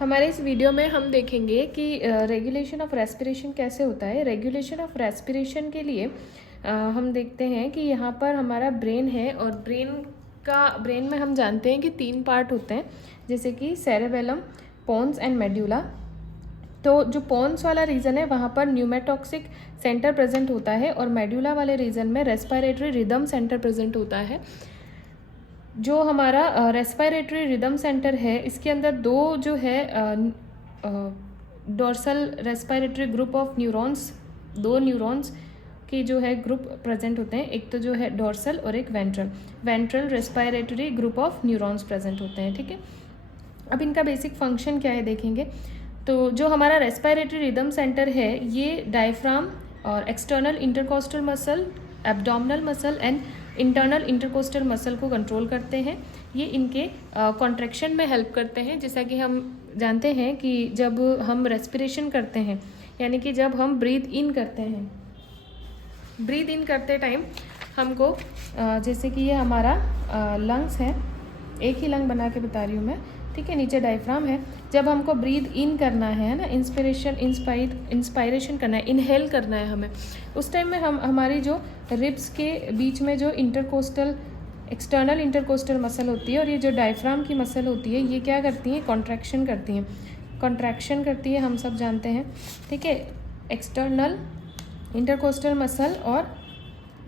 हमारे इस वीडियो में हम देखेंगे कि रेगुलेशन ऑफ रेस्पिरेशन कैसे होता है। रेगुलेशन ऑफ रेस्पिरेशन के लिए हम देखते हैं कि यहाँ पर हमारा ब्रेन है और ब्रेन में हम जानते हैं कि 3 पार्ट होते हैं, जैसे कि सेरेबेलम, पोन्स एंड मेड्यूला। तो जो पोन्स वाला रीजन है वहाँ पर न्यूमेटॉक्सिक सेंटर प्रेजेंट होता है और मेड्यूला वाले रीजन में रेस्पिरेटरी रिदम सेंटर प्रेजेंट होता है। जो हमारा रेस्पिरेटरी रिदम सेंटर है, इसके अंदर दो जो है dorsal respiratory group of neurons, 2 neurons की जो है ग्रुप प्रेजेंट होते हैं। एक तो जो है डोर्सल और एक ventral respiratory group of neurons present होते हैं। ठीक है, अब इनका बेसिक फंक्शन क्या है देखेंगे। तो जो हमारा रेस्पिरेटरी रिदम सेंटर है ये डायफ्राम और external intercostal muscle, abdominal muscle and internal intercostal muscle को कंट्रोल करते हैं। ये इनके कॉन्ट्रैक्शन में हेल्प करते हैं। जैसा कि हम जानते हैं कि जब हम रेस्पिरेशन करते हैं, यानी कि जब हम ब्रीथ इन करते टाइम हमको जैसे कि ये हमारा लंग्स है, एक ही लंग बना के बता रही हूँ मैं, ठीक है। नीचे डायफ्राम है। जब हमको ब्रीथ इन करना है ना, इंस्पायरेशन करना है, इनहेल करना है हमें, उस टाइम में हमारी जो रिब्स के बीच में जो एक्सटर्नल इंटरकोस्टल मसल होती है और ये जो डायफ्राम की मसल होती है, ये क्या करती हैं, कॉन्ट्रैक्शन करती है, हम सब जानते हैं। ठीक है, एक्सटर्नल इंटरकोस्टल मसल और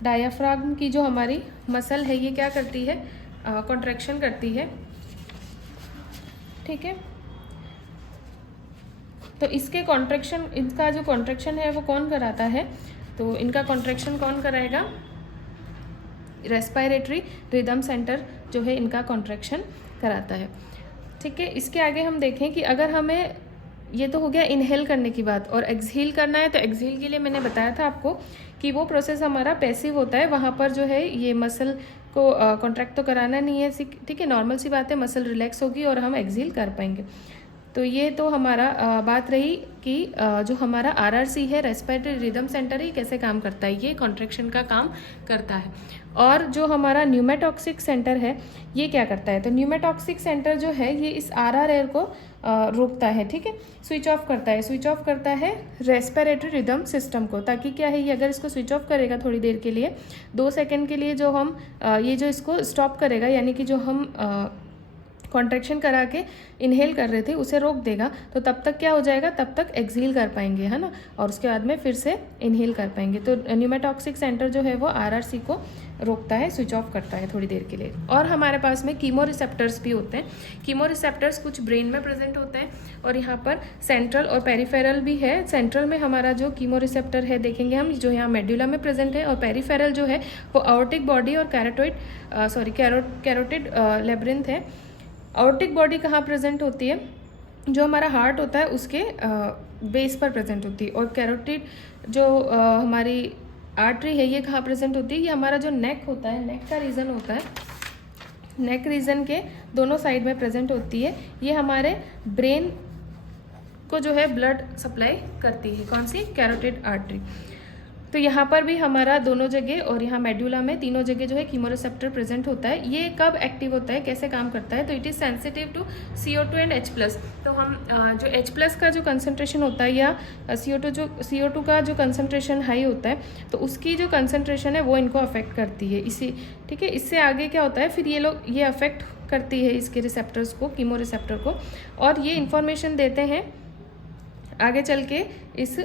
डायाफ्राम की जो हमारी मसल है ये क्या करती है, कॉन्ट्रैक्शन करती है। ठीक है, तो इनका जो कॉन्ट्रैक्शन है वो कौन कराता है, तो इनका कॉन्ट्रैक्शन कौन कराएगा, रेस्पिरेटरी रिदम सेंटर जो है इनका कॉन्ट्रैक्शन कराता है। ठीक है, इसके आगे हम देखें कि अगर हमें, ये तो हो गया इनहेल करने की बात, और एक्सहेल करना है तो एक्सहेल के लिए मैंने बताया था आपको कि वो प्रोसेस हमारा पैसिव होता है। वहाँ पर जो है ये मसल को कॉन्ट्रैक्ट तो कराना नहीं है, ठीक है, नॉर्मल सी बात है, मसल रिलैक्स होगी और हम एक्सहेल कर पाएंगे। तो ये तो हमारा बात रही कि जो हमारा आरआरसी है, रेस्पिरेटरी रिदम सेंटर, ही कैसे काम करता है, ये कॉन्ट्रैक्शन का काम करता है। और जो हमारा न्यूमेटॉक्सिक सेंटर है ये क्या करता है, तो न्यूमेटॉक्सिक सेंटर जो है ये इस आरआर को रोकता है। ठीक है, स्विच ऑफ करता है रेस्पिरेटरी रिदम सिस्टम को, ताकि क्या है, ये अगर इसको स्विच ऑफ करेगा थोड़ी देर के लिए, 2 सेकेंड के लिए, जो हम ये जो इसको स्टॉप करेगा, यानी कि जो हम कॉन्ट्रैक्शन करा के इनहेल कर रहे थे उसे रोक देगा, तो तब तक क्या हो जाएगा, तब तक एक्सहेल कर पाएंगे, है ना, और उसके बाद में फिर से इनहेल कर पाएंगे। तो न्यूमेटॉक्सिक सेंटर जो है वो आरआरसी को रोकता है, स्विच ऑफ करता है थोड़ी देर के लिए। और हमारे पास में कीमो रिसेप्टर्स भी होते हैं। कीमो रिसेप्टर्स कुछ ब्रेन में प्रेजेंट होते हैं और यहाँ पर सेंट्रल और पेरिफेरल भी है। सेंट्रल में हमारा जो कीमो रिसेप्टर है देखेंगे हम, जो यहाँ मेड्यूला में प्रेजेंट है, और पेरिफेरल जो है वो आर्टिक बॉडी और कैरोटिड लेब्रिंथ है। आर्टिक बॉडी कहाँ प्रेजेंट होती है, जो हमारा हार्ट होता है उसके बेस पर प्रेजेंट होती है, और कैरोटिड जो हमारी आर्टरी है ये कहाँ प्रेजेंट होती है, ये हमारा जो नेक होता है, नेक का रीजन होता है, नेक रीजन के दोनों साइड में प्रेजेंट होती है। ये हमारे ब्रेन को जो है ब्लड सप्लाई करती है, कौन सी, कैरोटिड आर्टरी। तो यहाँ पर भी हमारा दोनों जगह और यहाँ मेड्यूला में तीनों जगह जो है कीमोरिसेप्टर प्रेजेंट होता है। ये कब एक्टिव होता है, कैसे काम करता है, तो it is sensitive to CO2 and H+। तो हम जो H+ का जो कंसनट्रेशन होता है, या CO2 का जो कंसनट्रेशन हाई होता है, तो उसकी जो कंसनट्रेशन है वो इनको अफेक्ट करती है। ठीक है, इससे आगे क्या होता है, फिर ये अफेक्ट करती है इसके रिसेप्टर्स को, कीमो रिसेप्टर को, और ये इंफॉर्मेशन देते हैं आगे चल के इस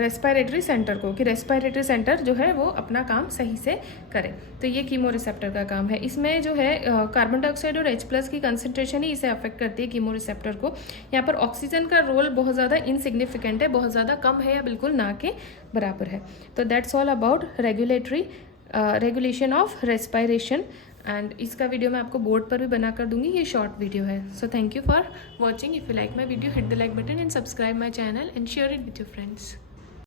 रेस्पिरेटरी सेंटर को, कि रेस्पिरेटरी सेंटर जो है वो अपना काम सही से करे। तो ये कीमो रिसेप्टर का काम है। इसमें जो है कार्बन डाइऑक्साइड और H+ की कंसंट्रेशन ही इसे अफेक्ट करती है, कीमो रिसेप्टर को। यहाँ पर ऑक्सीजन का रोल बहुत ज़्यादा इनसिग्निफिकेंट है, बहुत ज़्यादा कम है या बिल्कुल ना के बराबर है। तो that's all about regulation of respiration. And इसका वीडियो मैं आपको बोर्ड पर भी बना कर दूंगी, ये शॉर्ट वीडियो है। So thank you for watching. If you like my video, hit the like button and subscribe my channel and share it with your friends.